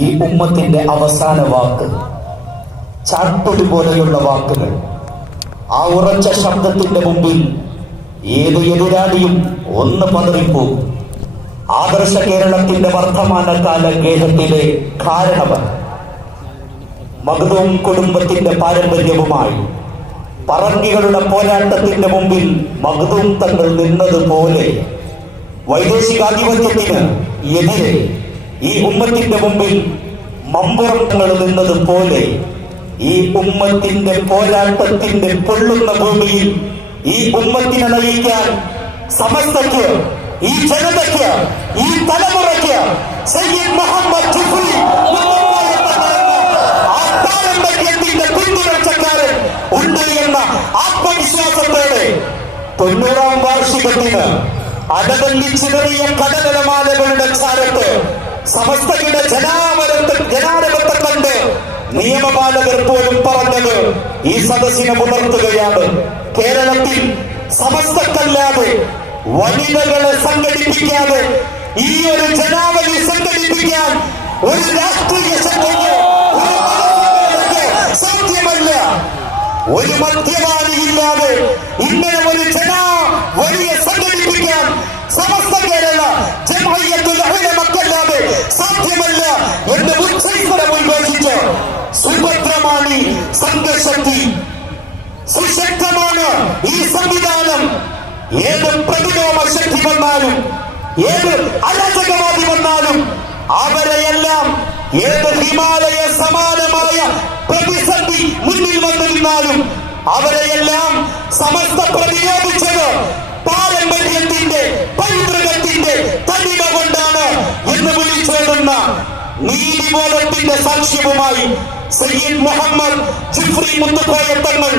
ഈ ഉമ്മത്തിന്റെ അവസാന വാക്ക് ചാട്ടുടി പോലെയുള്ള വാക്കുകൾ. ആ ഉറച്ച ശബ്ദത്തിന്റെ മുമ്പിൽ ഏതു എതിരാളിയും ഒന്ന് പതറിപ്പോകും. ആദർശ കേരളത്തിന്റെ വർത്തമാനകാല ഗേഹത്തിലെ കാരണവർ മഖ്ദൂം കുടുംബത്തിന്റെ പാരമ്പര്യവുമായി പറങ്കികളുടെ പോരാട്ടത്തിന്റെ മുമ്പിൽ മഖ്ദൂം തങ്ങൾ നിന്നതുപോലെ വൈദേശികാധിപത്യത്തിന് എതിരെ ഈ ഉമ്മത്തിന്റെ മുമ്പിൽ മമ്പുറം തങ്ങൾ നിന്നതുപോലെ ഈ ഉമ്മത്തിന്റെ പോരാട്ടത്തിന്റെ പൊള്ളുന്ന ഭൂമിയിൽ ഈ ഉമ്മത്തിനെ നയിക്കാൻ സമസ്തയ്ക്ക്, ഈ ജനതയ്ക്ക്, ഈ തലമുറയ്ക്ക് സയ്യിദ് മുഹമ്മദ് ജിഫ്രി ആ പാരമ്പര്യത്തിന്റെ പിന്തുടർച്ചക്കാരൻ ഉണ്ട് എന്ന ആത്മവിശ്വാസത്തോടെ 90-ാം വാർഷികത്തിന് അടവല്ലിച്ചിതറിയ കടലമാലകളുടെ ചാരത്ത് സമസ്തയുടെ ജനാധിപത്യം കണ്ട് നിയമപാലകർ പോലും പറഞ്ഞത് ഈ സദസ്സിനെ പുലർത്തുകയാണ്. കേരളത്തിൽ സമസ്തക്കല്ലാതെ വനിതകളെ സംഘടിപ്പിക്കാതെ ഈ ഒരു ജനാവലി സംഘടിപ്പിക്കാൻ ഒരു രാഷ്ട്രീയ ശക്തിക്ക് സാധ്യമല്ല. ഒരു മദ്യപാനിയില്ലാതെ ഇങ്ങനെ ഒരു ജനാവലിയെ സംഘടിപ്പിക്കാൻ സമസ്ത കേരള ജംഇയ്യത്തുൽ ഉലമക്കല്ലാതെ സാധ്യമല്ല എന്ന് ഉച്ചൈസ്വരം ഉദ്ഘോഷിച്ച് സുഭദ്രമാണ് സംഘശക്തി, സുശക്തമാണ് ഈ സംവിധാനം. ഏത് പ്രതിലോമ ശക്തി വന്നാലും, ഏത് അരാജകവാദി വന്നാലും, അവരെയെല്ലാം ഏത് ഹിമാലയ സമാനമായ പ്രതിസന്ധി മുന്നിൽ വന്നിരുന്നാലും അവരെയെല്ലാം സമസ്ത പ്രതിരോധിച്ചത് പാരമ്പര്യത്തിന്റെ പൈതൃകത്തിന്റെ തനിമ കൊണ്ടാണ് എന്ന് വിളിച്ചോടുന്ന നീതിബോധത്തിന്റെ സാക്ഷ്യവുമായി സയ്യിദ് മുഹമ്മദ് ജിഫ്രി മുത്തുക്കോയ തങ്ങൾ